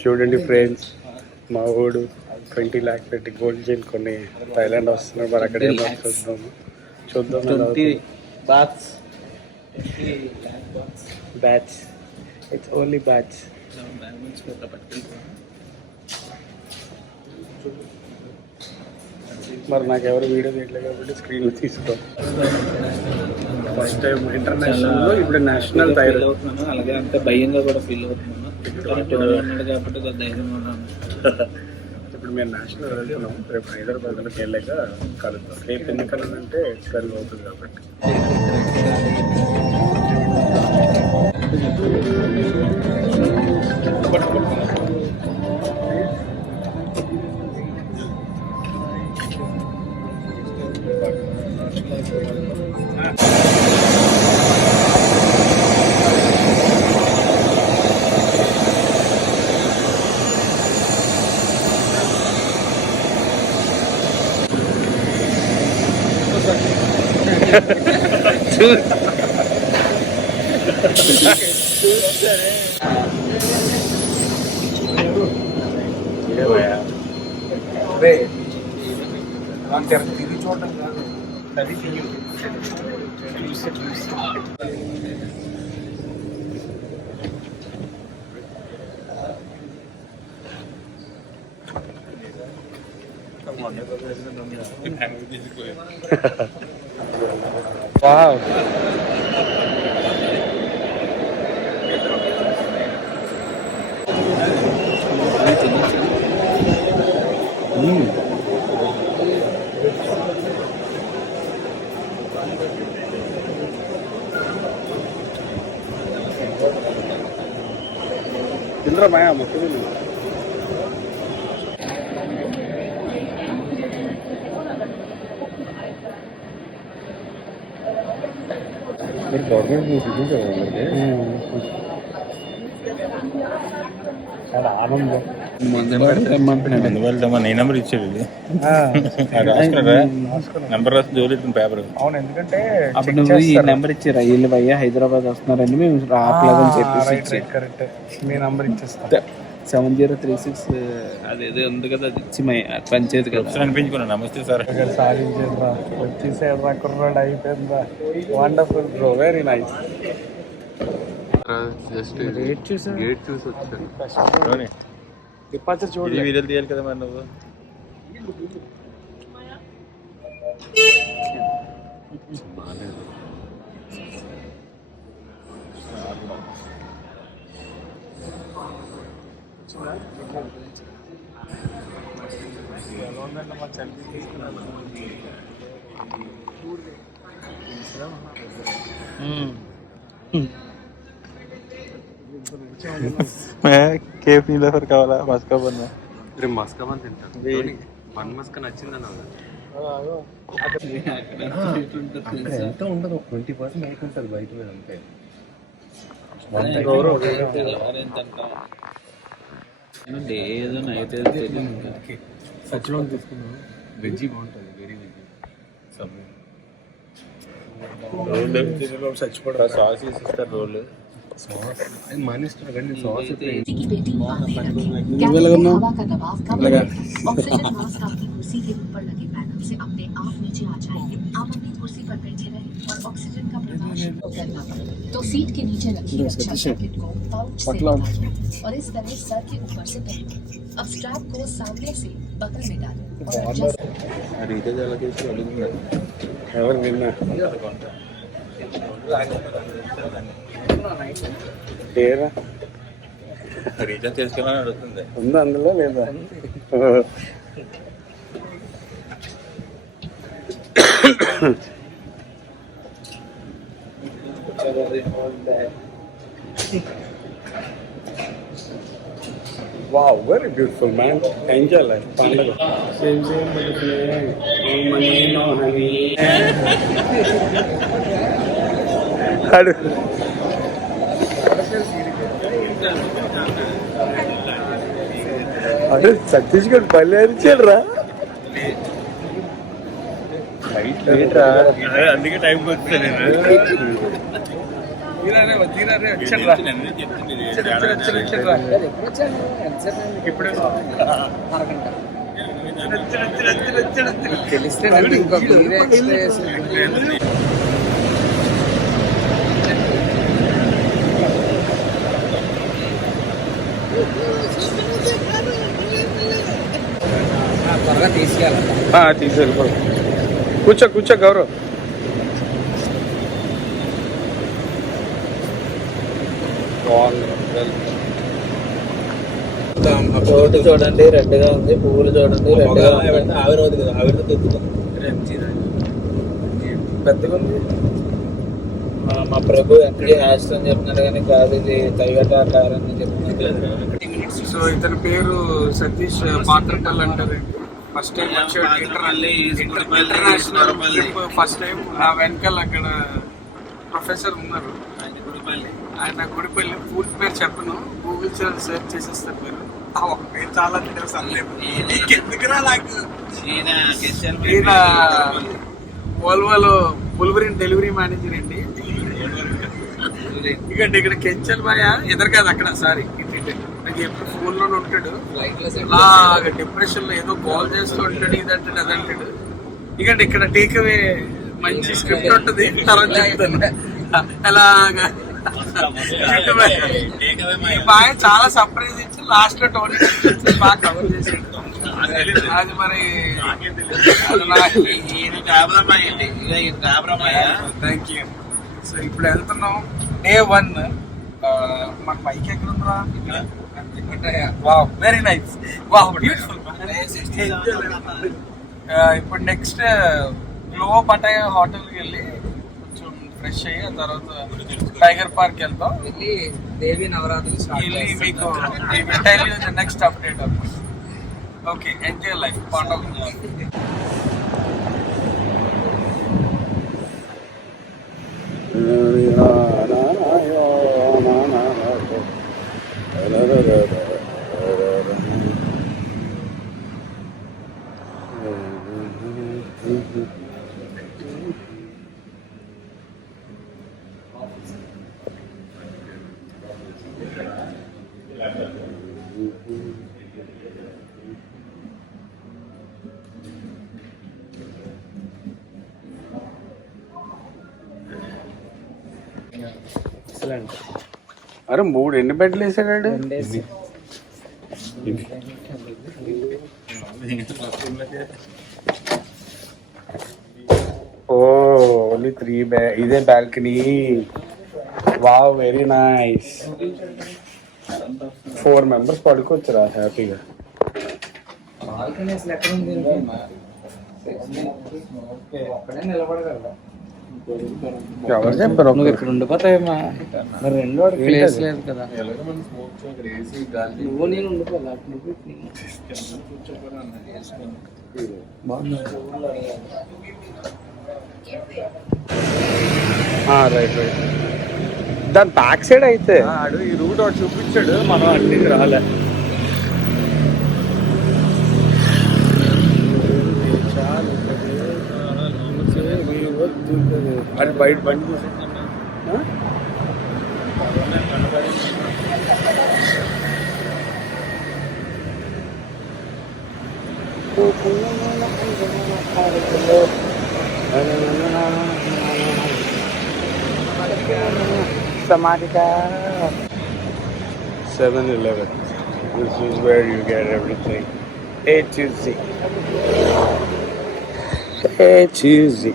చూడండి ఫ్రెండ్స్, మా ఊడు 20 lakhs పెట్టి గోల్డ్ చైన్ కొన్ని థైలాండ్ వస్తున్నాడు. మరి అక్కడ చూద్దాం. Batch, it's only batch. మరి నాకు ఎవరు వీడియో తీయట్లేదు కాబట్టి స్క్రీన్లో తీసుకో. ఫస్ట్ టైం ఇంటర్నేషనల్లో, ఇప్పుడు నేషనల్ తయారు అవుతున్నాను. అలాగే అంత భయంగా కూడా ఫీల్ అవుతున్నాను కాబట్టి ధైర్యంగా ఉన్నాను. ఇప్పుడు మేము నేషనల్ వెళ్తున్నాం. రేపు హైదరాబాద్లోకి వెళ్ళాక కలుద్దాం. రేపు ఎందుకనంటే 12 అవుతుంది కాబట్టి. తిరిగి చూడటం కాదు, అది వావ్. ఇంద్ర మాయా మొత్తం చాలా ఆనందం. నీ నెంబర్ ఇచ్చాడు, నెంబర్ రాసి జోలి పేపర్. అవును, ఎందుకంటే అప్పుడు నువ్వు ఈ నెంబర్ ఇచ్చారా, వీళ్ళు భయ్యా హైదరాబాద్ వస్తున్నారని మేము రావట్లేదని చెప్పేసి కరెక్ట్ మీ నెంబర్ ఇచ్చేస్తా. 7036 అదేదో ఉంది కదా, అది ఇచ్చి పంచేది కదా అనిపించుకున్నా. నమస్తే సార్, సాధించేద్దా, వచ్చేసేదా, కుర్రాడు అయిపోయిందా. Wonderful bro, very nice. Just gate చూసి వచ్చాను. డిపార్చర్ చూడండి. వీడియోలు తీయాలి కదా మరి నువ్వు. కేఫ్ నీలోఫర్ కావాలా? మస్కా బన్నా, రేపు మస్కా బన్ తింటాను. వన్ మస్కా నచ్చిందని ఎంత ఉండదు, 20% హైక్ ఉంటుంది బయట మీద. అంతే ఏదో నైట్ సచ్చిలో తీసుకున్నాను. వెజ్జీ బాగుంటుంది, వెరీ వెజ్జీ. చచ్చిపోవడం సాస్ ఇస్తారు రోల్. మానేస్తారు కానీ సాస్ तो सीट के नीचे रखिए रक्षा जैकेट को पाउच से निकालिए और इस तरह सर के ऊपर से पहनिए. अब स्ट्रैप को सामने से बगल में डालें और एडजस्ट. ఎవరు నిన్న ఏరా రీఛార్జ్ చేసుకోవాలని అడుగుతుంది. ఉందా అందులో లేదా? Wow, very beautiful, man. Enjoy life. Same, but no money, no honey. అరే ఛత్తీస్గఢ్ పల్లె అరిచాడురా. అందుకే టైంకి వస్తాను నేను. తెలిస్తే ఇంకో మీరే ఎక్స్ట్రా చేసి త్వరగా తీసుకెళ్ళాలి. తీసుకెళ్ళిపో. కూర్చో కూర్చో గౌరవ్. రోడ్డు చూడండి రెడ్ గా ఉంది, పువ్వులు చూడండి రెడ్ గా ఉంది. ఆవిరవుతుంది కదా, ఆవిరితో తెచ్చుకుంది. పెద్దగా ఉంది. మా ప్రభు ఎంపీ హ్యాష్ అని చెప్తున్నాడు కానీ కాదు, ఇది టయోటా కార్ అని చెప్తున్నాడు. సో ఇతని పేరు సతీష్ పాత్రకల్ అంటారు. ఫస్ట్ టైం వచ్చాడు ఇంటర్నేషనల్ ట్రిప్. ఫస్ట్ టైం నా వెనకాల అక్కడ ప్రొఫెసర్ ఉన్నారు, ఆయన గుడిపల్లి. పూర్తి పేరు చెప్పను, గూగుల్ సెర్చ్ చేసేస్తారు మీరు. ఒక పేరు చాలా ఎందుకురా నాకు. ఈయన వోల్వోలో బుల్వరిన్ డెలివరీ మేనేజర్ అండి. ఇక్కడ కెంచల్ బాయ ఎదురు కాదు అక్కడ. సారీ, నాకు ఎప్పుడు ఫోన్ లోనే ఉంటాడు. అలాగా డిప్రెషన్ లో ఏదో కాల్ చేస్తూ ఉంటాడు, ఇదంటాడు అదంటాడు. ఇకండి ఇక్కడ టేక్ అవే మంచి స్క్రిప్ట్ ఉంటుంది, తర్వాత చెప్తాను. అలాగా బాగా చాలా సర్ప్రైజ్ ఇచ్చి లాస్ట్ లో టోనీ బాగా కవర్ చేసాడు. అది మరి థ్యాంక్ యూ. సో ఇప్పుడు వెళ్తున్నాం డే 1. మన బైక్ ఎక్కడ ఉందా? Wow, very nice, wow, beautiful. ఇప్పుడు నెక్స్ట్ గ్లో పటాయ హోటల్కి వెళ్ళి కొంచెం ఫ్రెష్ అయ్యి ఆ తర్వాత టైగర్ పార్క్ వెళ్తాం. వెళ్ళి దేవి నవరాత్రులు వెళ్ళి మీకు నెక్స్ట్ అప్డేట్ అన్నమాట. Okay, enjoy life. పండుగ అరే 3 ఎన్ని బెడ్లు వేసాడు? ఓ ఓన్లీ 3 ఇదే balcony. Wow, very nice. 4 members పడుకోవచ్చురా హ్యాపీగా. బాల్కనీ అసలు ఎక్కడ ఉంది? ఒక్కడే నిలబడగలరా? ఎవరు చెప్పారు? నువ్వు ఇక్కడ ఉండిపోతావేమా? మరి రెండో ప్లేస్ లేదు కదా. నువ్వు నేను ఉండిపోలే. Right right. దాని బ్యాక్ సైడ్ అయితే ఆడు ఈ రూట్ వాడు చూపించాడు, మనం అన్ని రాలే. అది బయట బండి Samadika 7-Eleven. This is where you get everything. A to Z. A to Z.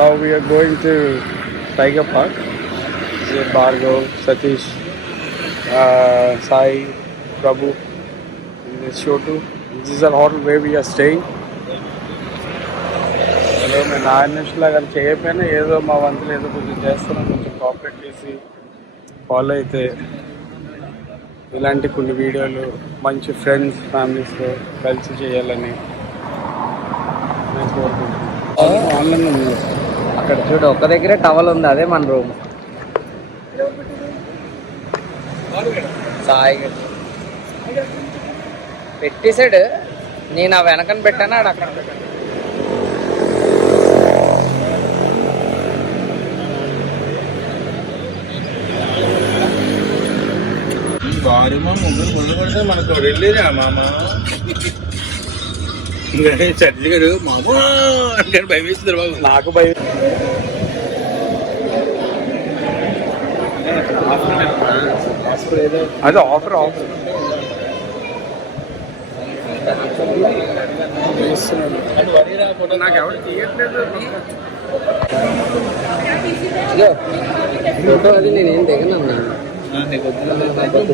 Now we are going to Tiger Park. This is Bhargav, Satish, Sai, Prabhu, and this Shotu. This is our hotel where we are staying. Hello, మేము నార్మల్గా కానీ చేయకపోయినా ఏదో మా వంతులు ఏదో కొంచెం చేస్తున్నాం. కొంచెం కోఆపరేట్ చేసి ఫాలో అయితే ఇలాంటి కొన్ని వీడియోలు మంచి ఫ్రెండ్స్ ఫ్యామిలీస్తో కలిసి చేయాలని నేను కోరుకుంటున్నాను. ఆన్లైన్లో ఉంది అక్కడ చూడు, ఒక్క దగ్గరే టవల్ ఉంది, అదే మన రూమ్. సాయి పెట్టేశాడు, నేను ఆ వెనకని పెట్టాను, ఆడు అక్కడ పెట్టాను. ముగ్గురు ముందు పడితే మనకు వెళ్ళేది మామ చర్చి గారు మామ అంటే భయం వేస్తుంది బాబు. నాకు భయం. అదే ఆఫర్ నాకు ఎవరు తీయట్లేదు. ఫోటో అది నేనేం దిగనన్నా.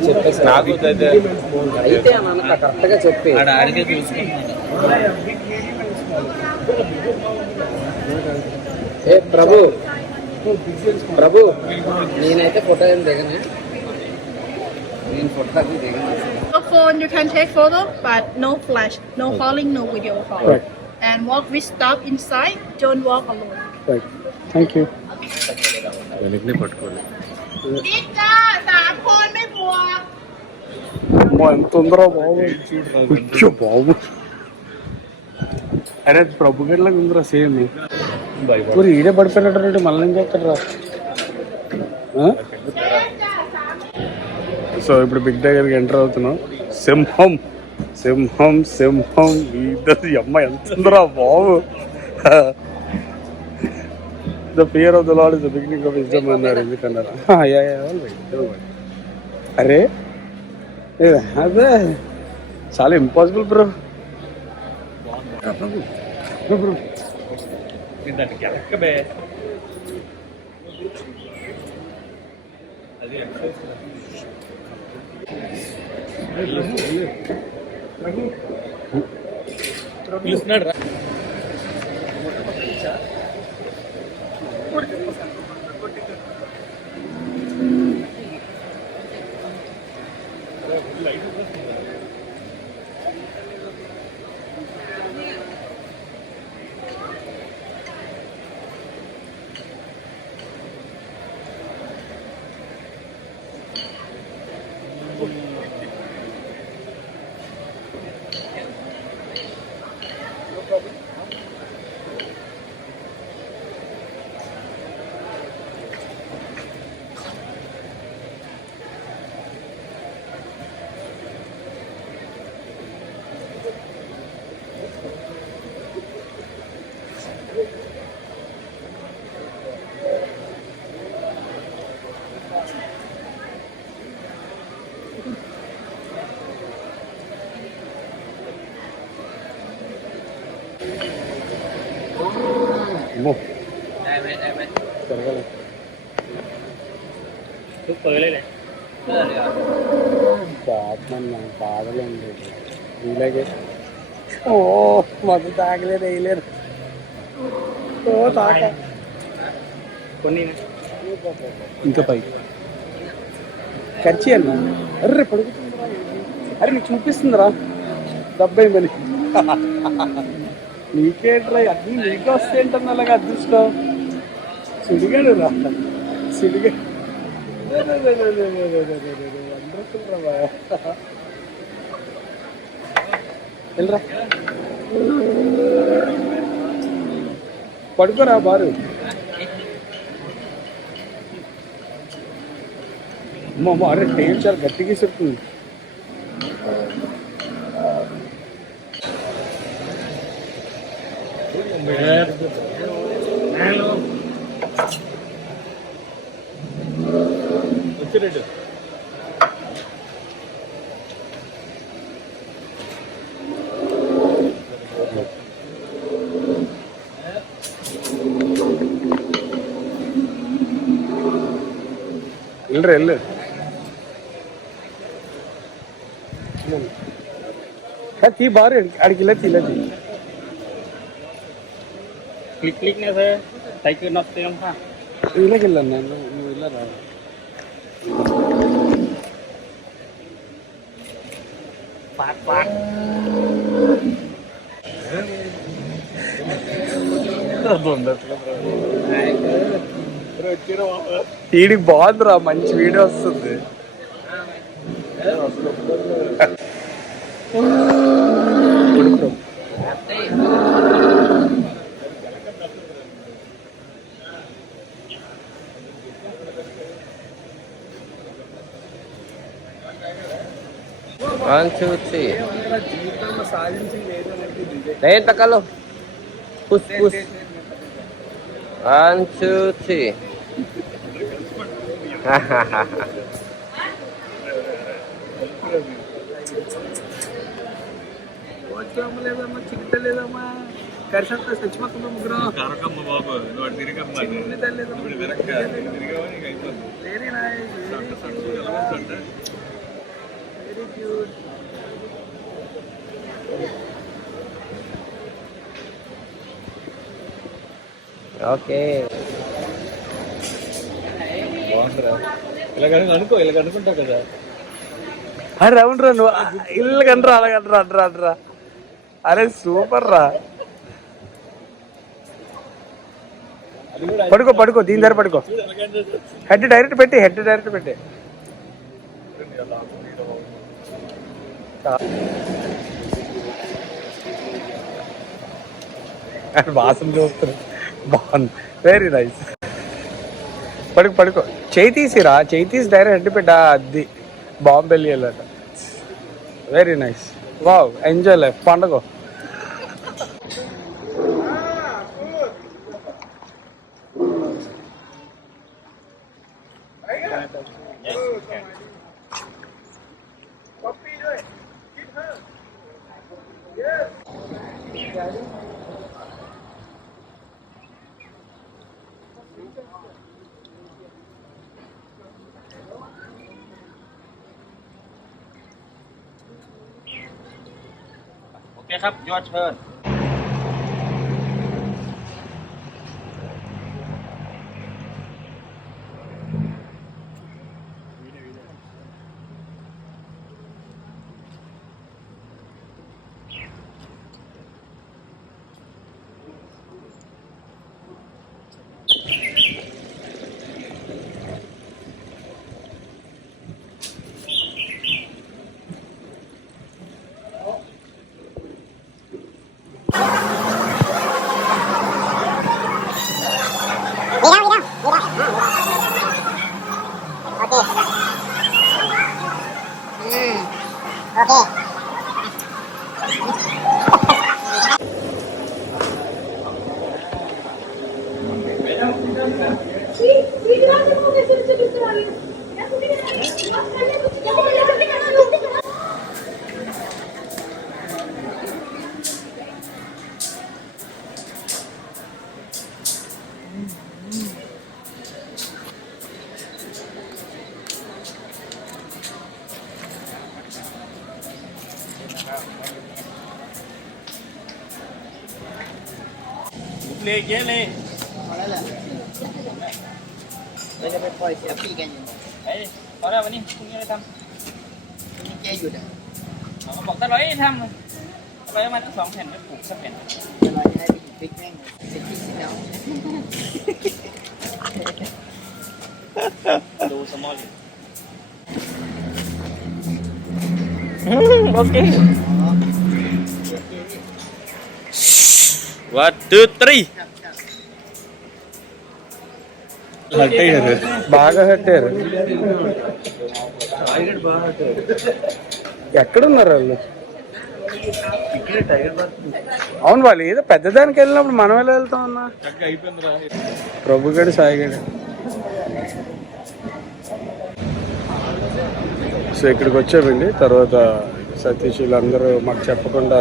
చెప్పేసి నాకు అయితే అన్న కరెక్ట్ గా చెప్పి ఆడికే చూసుకుంటున్నాను. ఏ ప్రభు నేనైతే ఫోటో ఏం దిగనే. నేను ఫోటో అది దిగను. phone you can take photo but no flash, no calling, no video call. Right. And walk with staff inside, don't walk alone. Right. Thank you. వెనక్నే పట్టుకోవాలి. Dita, 3 คนไม่บวก అమ్మో ఎంత ఉందరా బాబు. అయ్యో బాబు. అరే ప్రభు గడ్లాగా ఉందిరా సేమ్. మరి ఈడే పడిపోయినట్టు మళ్ళీ ఏం చేస్తాడు రా. సో ఇప్పుడు బిగ్ దగ్గరికి ఎంటర్ అవుతున్నాం. సింహం సింహం సింహం ఇద్దరు అమ్మ ఎంత ఉందిరా బాబు. The fear of the Lord is the beginning of wisdom అన్నారు. ఎందుకన్నారా? అరే అదే చాలా ఇంపాసిబుల్ బ్రో. బాధలో ఉండేది ఇలాగే. ఓ మందు తాగలేదు వేయలేరు. ఓ తాక కొన్ని ఇంకా పైకి ఖర్చు అన్న. అర్రే పడుకుతుందిరా. అరే నీకు చూపిస్తుందిరా డెబ్బై మని. నీకేట్రా అన్నీ నీకే వస్తే ఏంటన్నా అలాగే అదృష్టం. సిడిగాడు రా సిడిగా వెళ్ళరా పడుకోరా బారు. అమ్మ అరే టైం చాలా గట్టిగా ఇస్తుంది. వెళ్ళు తీ బారు అడిగి ఇలా తీ క్లిక్ క్లిక్ నే సే సైకిల్ నొస్తే ఇంకా ఇలాగ వెళ్ళన్నా నువ్వు ఇలా రా. ఈడికి బాగుందిరా మంచి వీడియో వస్తుంది. 1 2 3 జీవితంలో సాధించింది ఏదంటే ఇదే. లేట్ తక్కలు పుష్ పుష్ 1 2 3 వచ్చాము లేదమ్మా చిట్టలేదమ్మా కరిసంతా చచ్చిపోతుందా ముగ్గురు కరకమ్మ బాబు నువ్వు అటు తిరిగమ్మా ఇప్పుడు వెనక్కి తిరిగావా నీకు అయిపోతుంది very nice very cute okay ఇలా అనుకో ఇలా అనుకుంటావు కదా అరే రౌండ్ రా నువ్వు ఇల్లు కంటరా అలాగంటరా అంటరా అంటరా అరే సూపర్ రా పడుకో పడుకో దీని దగ్గర పడుకో హెడ్ డైరెక్ట్ పెట్టి వాసన చూస్తారు బాగుంది వెరీ నైస్ పడుకో చేయి తీసిరా చేయి తీసి డైరెక్ట్ హెడ్ పెట్టా అది బాంబెల్లి వెళ్ళట very nice wow enjoy life పండుగโอเคครับยอดเชิญ เลยเยอะเลย พอแล้วเหรอเราจะไปปล่อยเสียปีกันอยู่ ไอ้พอแล้ววันนี้พรุ่งนี้ได้ท วันนี้แกหยุดอ่ะ ำเขาบอกตะร้อยทำตะร้อยมาทั้ง2 แผ่นไปปลูกสักแผ่น เดี๋ยวเราจะได้ไปหยิบปิ๊กแม่งเสร็จที่สิเนา ดูสมอลเลย โอเค 1 2 3 బాగా కట్టారు ఎక్కడున్నారు వాళ్ళు అవును వాళ్ళు ఏదో పెద్దదానికి వెళ్ళినప్పుడు మనం ఎలా వెళ్తాం అన్నా ప్రభుగడి సాయిగడి సో ఇక్కడికి వచ్చామండి తర్వాత సతీష్ వీళ్ళందరూ మాకు చెప్పకుండా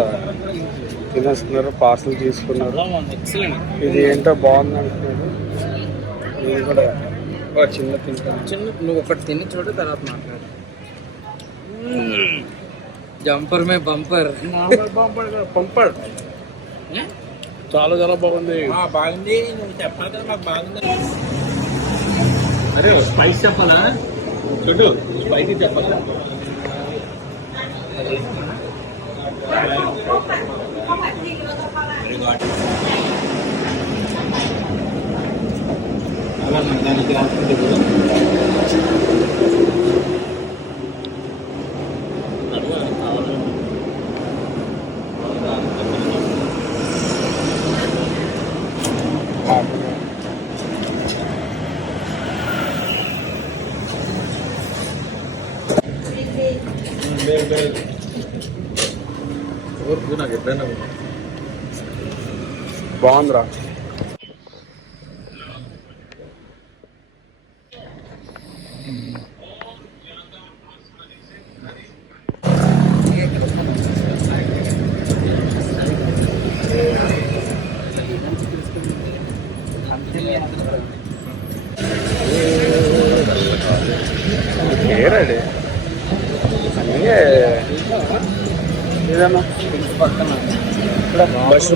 తినేస్తున్నారు పార్సల్ తీసుకున్నారు ఇది ఏంటో బాగుంది అంటున్నారు నేను కూడా చిన్న తింటాను చిన్న నువ్వు ఒకటి తిని చూడు తర్వాత మాట్లాడు జంపర్ మే బంపర్ పంపడు చాలా చాలా బాగుంది బాగుంది నువ్వు చెప్పాలి కదా మాకు బాగుంది అరే స్పైస్ చెప్పాలా చూడు స్పైసీ చెప్పాలా దానికి రాసుకుంటే కూడా లేదు బాగుందిరా. పేరండి అందుకే ఏదన్నా bus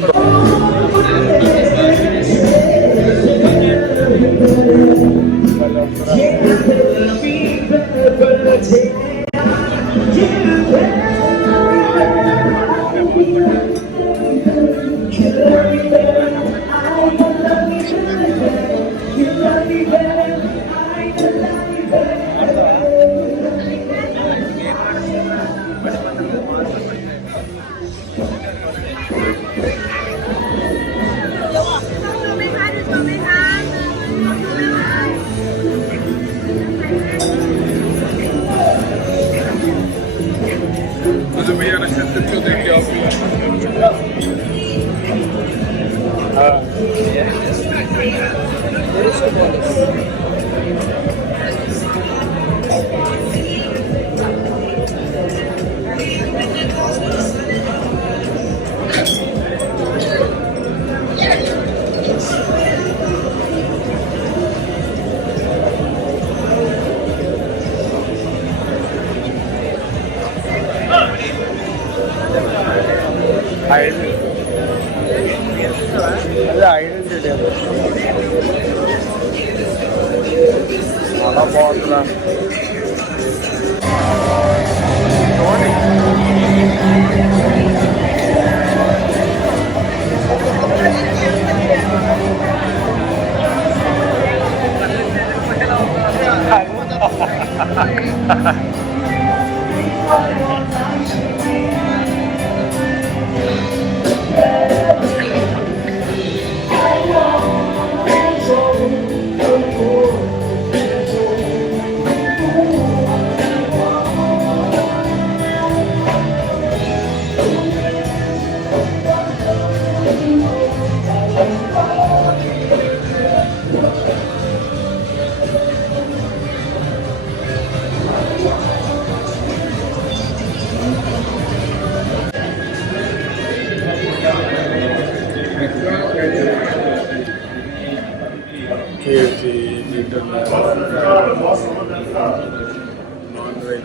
Also wir sind jetzt denke ich అదే ఐడెంటిటీ అది చాలా బాగుంటుందా. KFC, non-veg,